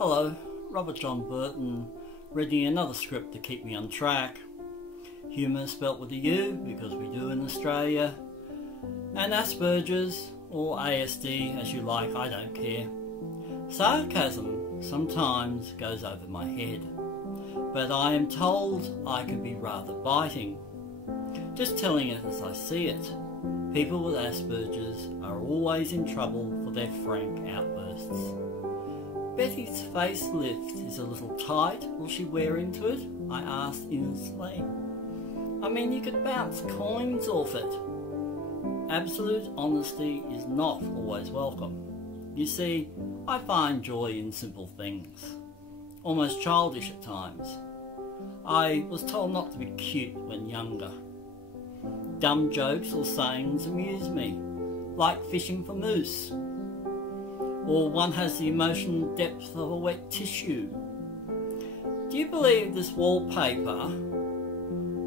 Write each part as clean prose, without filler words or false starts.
Hello, Robert John Burton, reading another script to keep me on track. Humour spelt with a U, because we do in Australia. And Asperger's, or ASD as you like, I don't care. Sarcasm sometimes goes over my head, but I am told I can be rather biting. Just telling it as I see it. People with Asperger's are always in trouble for their frank outbursts. Betty's facelift is a little tight. Will she wear into it? I asked innocently. I mean, you could bounce coins off it. Absolute honesty is not always welcome. You see, I find joy in simple things, almost childish at times. I was told not to be cute when younger. Dumb jokes or sayings amuse me, like fishing for moose. Or one has the emotional depth of a wet tissue. Do you believe this wallpaper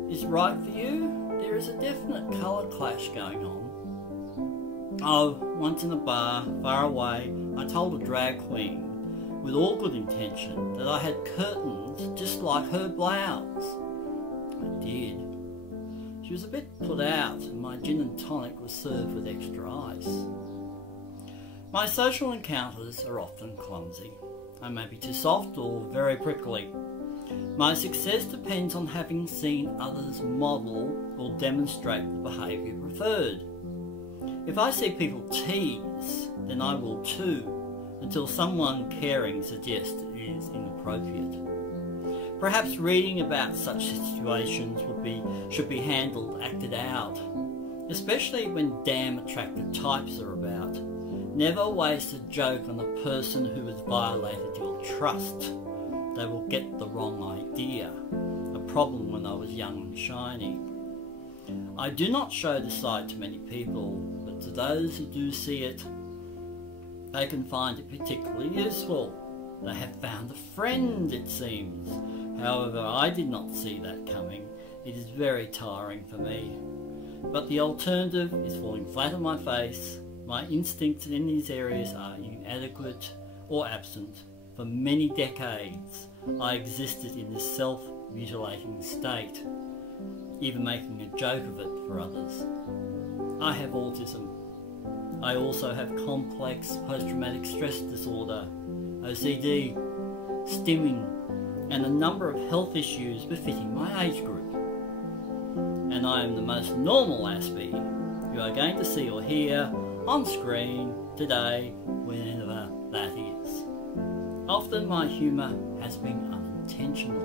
is right for you? There is a definite colour clash going on. Oh, once in a bar, far away, I told a drag queen, with all good intention, that I had curtains just like her blouse. I did. She was a bit put out, and my gin and tonic was served with extra ice. My social encounters are often clumsy. I may be too soft or very prickly. My success depends on having seen others model or demonstrate the behaviour preferred. If I see people tease, then I will too, until someone caring suggests it is inappropriate. Perhaps reading about such situations should be acted out, especially when damn attractive types are about. Never waste a joke on the person who has violated your trust. They will get the wrong idea. A problem when I was young and shiny. I do not show this side to many people, but to those who do see it, they can find it particularly useful. They have found a friend, it seems. However, I did not see that coming. It is very tiring for me. But the alternative is falling flat on my face. My instincts in these areas are inadequate or absent. For many decades, I existed in this self-mutilating state, even making a joke of it for others. I have autism. I also have complex post-traumatic stress disorder, OCD, stimming, and a number of health issues befitting my age group. And I am the most normal Aspie you are going to see or hear on screen today, whenever that is. Often my humour has been unintentional.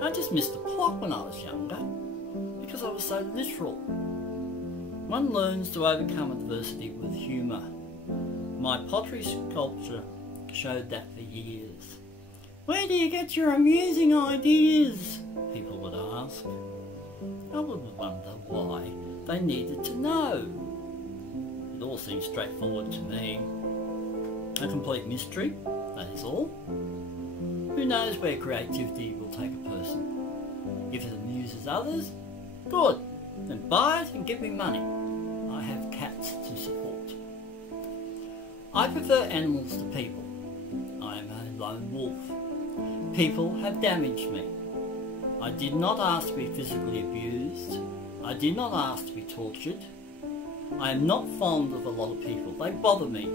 I just missed the plot when I was younger, because I was so literal. One learns to overcome adversity with humour. My pottery sculpture showed that for years. Where do you get your amusing ideas? People would ask. I would wonder why they needed to know. It all seems straightforward to me. A complete mystery, that is all. Who knows where creativity will take a person? If it amuses others, good, then buy it and give me money. I have cats to support. I prefer animals to people. I am a lone wolf. People have damaged me. I did not ask to be physically abused. I did not ask to be tortured. I am not fond of a lot of people. They bother me,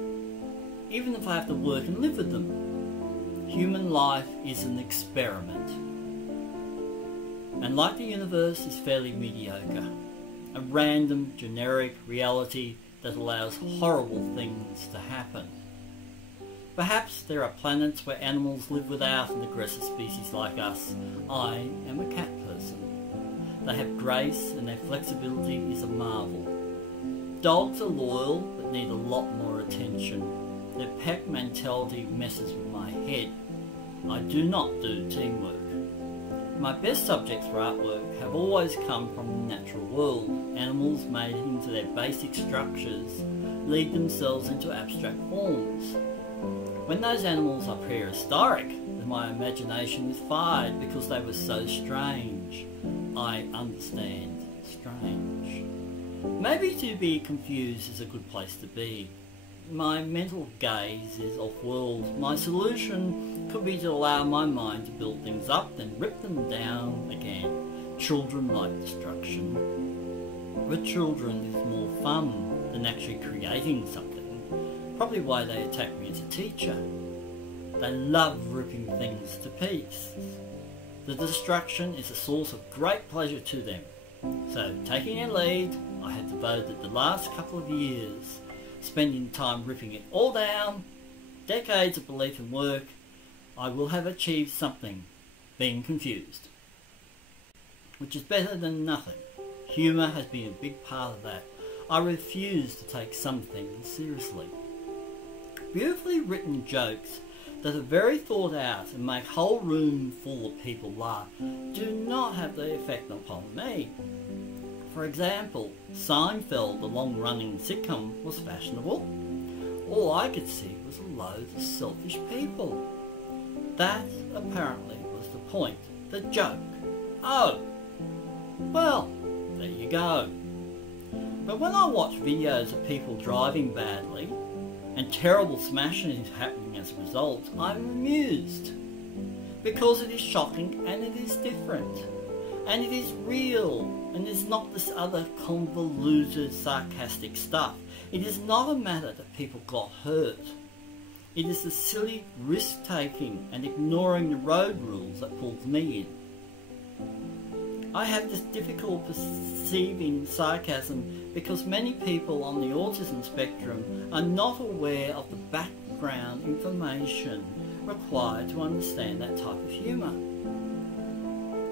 even if I have to work and live with them. Human life is an experiment. And like the universe is fairly mediocre. A random, generic reality that allows horrible things to happen. Perhaps there are planets where animals live without an aggressive species like us. I am a cat person. They have grace and their flexibility is a marvel. Dogs are loyal but need a lot more attention. Their pack mentality messes with my head. I do not do teamwork. My best subjects for artwork have always come from the natural world. Animals made into their basic structures lead themselves into abstract forms. When those animals are prehistoric, then my imagination is fired because they were so strange. I understand strange. Maybe to be confused is a good place to be. my mental gaze is off-world, my solution could be to allow my mind to build things up, then rip them down again. Children like destruction. With children, it's more fun than actually creating something. Probably why they attack me as a teacher. They love ripping things to pieces. The destruction is a source of great pleasure to them. So, taking a lead, I have devoted the last couple of years spending time ripping it all down. Decades of belief and work, I will have achieved something, being confused. Which is better than nothing. Humour has been a big part of that. I refuse to take some things seriously. Beautifully written jokes that are very thought out and make whole room full of people laugh do not have the effect upon me. For example, Seinfeld, the long-running sitcom, was fashionable. All I could see was a load of selfish people. That apparently was the point, the joke. Oh, well, there you go. But when I watch videos of people driving badly and terrible smashing is happening as a result, I'm amused. Because it is shocking and it is different. And it is real. And it's not this other convoluted, sarcastic stuff. It is not a matter that people got hurt. It is the silly risk-taking and ignoring the road rules that pulls me in. I have this difficult perceiving sarcasm because many people on the autism spectrum are not aware of the background information required to understand that type of humour.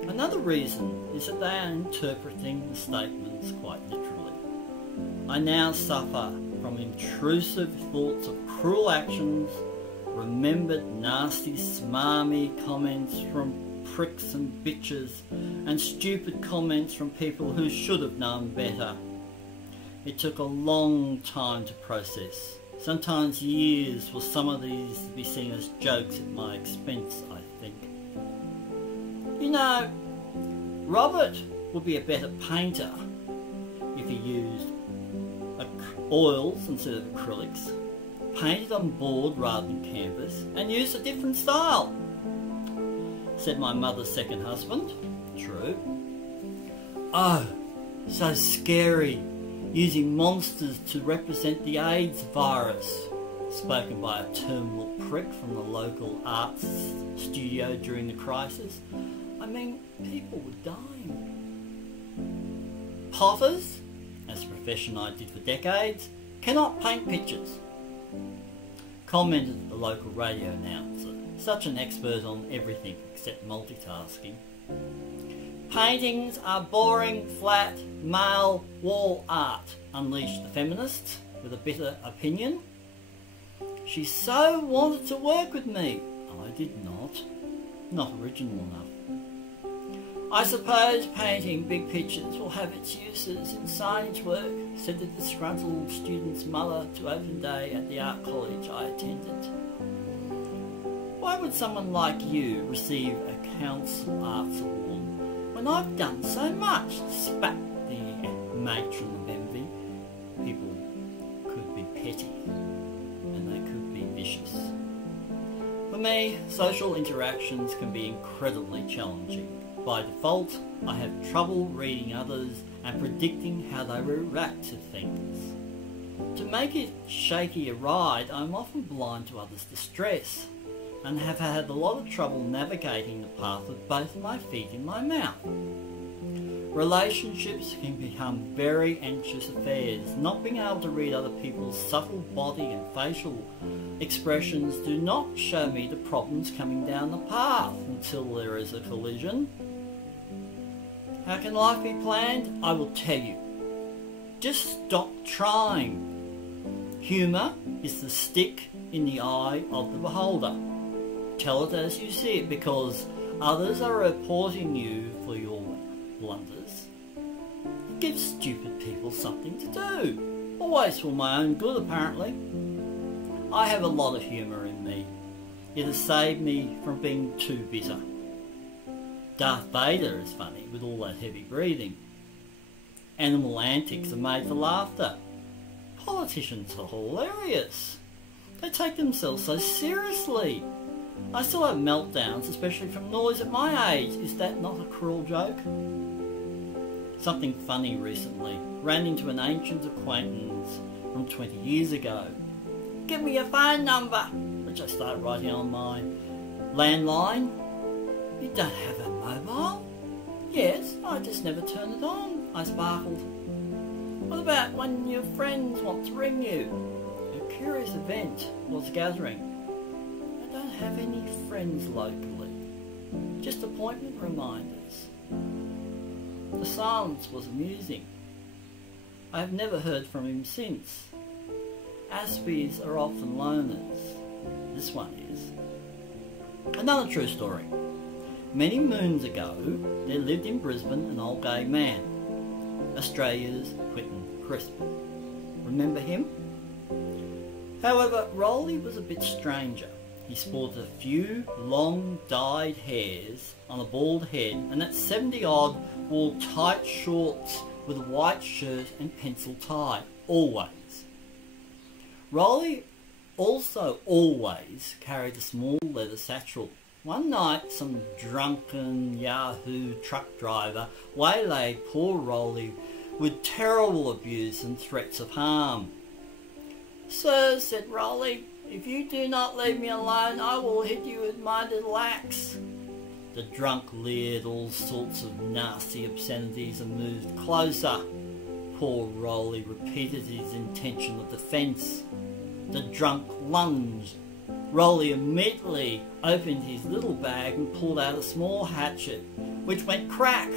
Another reason is that they are interpreting the statements quite literally. I now suffer from intrusive thoughts of cruel actions, remembered nasty smarmy comments from pricks and bitches, and stupid comments from people who should have known better. It took a long time to process, sometimes years for some of these to be seen as jokes at my expense, I think. You know, Robert would be a better painter if he used oils instead of acrylics, painted on board rather than canvas, and used a different style, said my mother's second husband. True. Oh, so scary, using monsters to represent the AIDS virus, spoken by a terminal prick from the local arts studio during the crisis. I mean, people were dying. Potters, as a profession I did for decades, cannot paint pictures, commented the local radio announcer, such an expert on everything except multitasking. Paintings are boring, flat, male wall art, unleashed the feminist with a bitter opinion. She so wanted to work with me. I did not original enough. I suppose painting big pictures will have its uses in signage work, said the disgruntled student's mother to open day at the art college I attended. Why would someone like you receive a council arts award when I've done so much? Spat the matron of envy. People could be petty and they could be vicious. For me, social interactions can be incredibly challenging. By default, I have trouble reading others and predicting how they react to things. To make it shaky a ride, I'm often blind to others' distress and have had a lot of trouble navigating the path with both my feet in my mouth. Relationships can become very anxious affairs. Not being able to read other people's subtle body and facial expressions do not show me the problems coming down the path until there is a collision. How can life be planned? I will tell you. Just stop trying. Humour is the stick in the eye of the beholder. Tell it as you see it, because others are reporting you for your blunders. It gives stupid people something to do. Always for my own good, apparently. I have a lot of humour in me. It has saved me from being too bitter. Darth Vader is funny with all that heavy breathing. Animal antics are made for laughter. Politicians are hilarious. They take themselves so seriously. I still have meltdowns, especially from noise at my age. Is that not a cruel joke? Something funny recently. Ran into an ancient acquaintance from 20 years ago. Give me your phone number, which I start writing on my landline. You don't have a mobile? Yes, I just never turn it on, I sparkled. What about when your friends want to ring you? A curious event was gathering. I don't have any friends locally, just appointment reminders. The silence was amusing. I have never heard from him since. Aspies are often loners. This one is. Another true story. Many moons ago, there lived in Brisbane an old gay man, Australia's Quentin Crisp. Remember him? However, Rolly was a bit stranger. He sported a few long dyed hairs on a bald head, and at 70-odd wore tight shorts with a white shirt and pencil tie, always. Rolly also always carried a small leather satchel. One night, some drunken Yahoo truck driver waylaid poor Rolly with terrible abuse and threats of harm. Sir, said Rolly, if you do not leave me alone, I will hit you with my little axe. The drunk leered all sorts of nasty obscenities and moved closer. Poor Rolly repeated his intention of defence. The drunk lunged. Rolly immediately opened his little bag and pulled out a small hatchet, which went crack.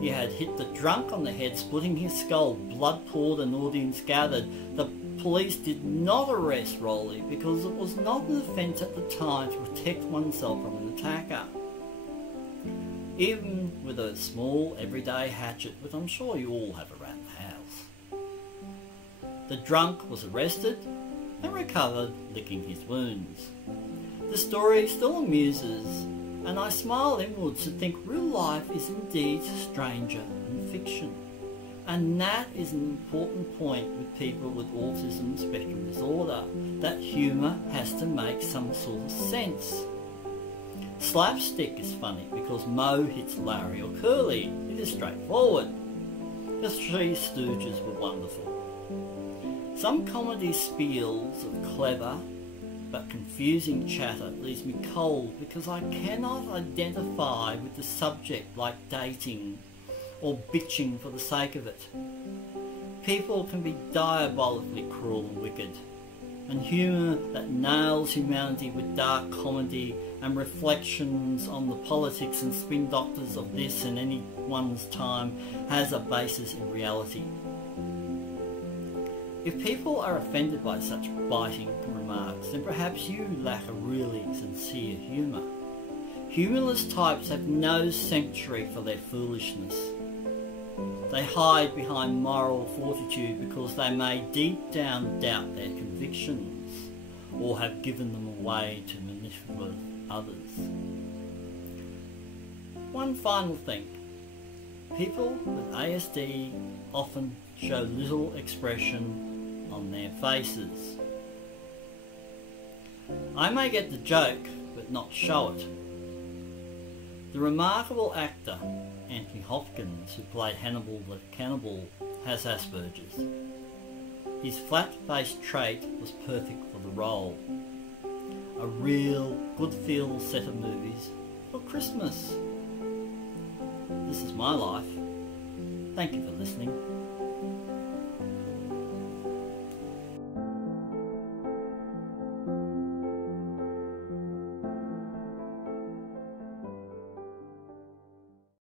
He had hit the drunk on the head, splitting his skull. Blood poured and audience gathered. The police did not arrest Rolly because it was not an offence at the time to protect oneself from an attacker. Even with a small everyday hatchet, which I'm sure you all have around the house. The drunk was arrested and recovered, licking his wounds. The story still amuses, and I smile inwards to think real life is indeed stranger than fiction. And that is an important point with people with autism spectrum disorder, that humour has to make some sort of sense. Slapstick is funny because Mo hits Larry or Curly. It is straightforward. The Three Stooges were wonderful. Some comedy spiels of clever but confusing chatter leaves me cold because I cannot identify with the subject like dating or bitching for the sake of it. People can be diabolically cruel and wicked, and humour that nails humanity with dark comedy and reflections on the politics and spin doctors of this and anyone's time has a basis in reality. If people are offended by such biting remarks, then perhaps you lack a really sincere humour. Humourless types have no sanctuary for their foolishness. They hide behind moral fortitude because they may deep down doubt their convictions or have given them away to manipulate others. One final thing. People with ASD often show little expression on their faces. I may get the joke, but not show it. The remarkable actor Anthony Hopkins, who played Hannibal the Cannibal, has Asperger's. His flat-faced trait was perfect for the role. A real good-feel set of movies for Christmas. This is my life. Thank you for listening.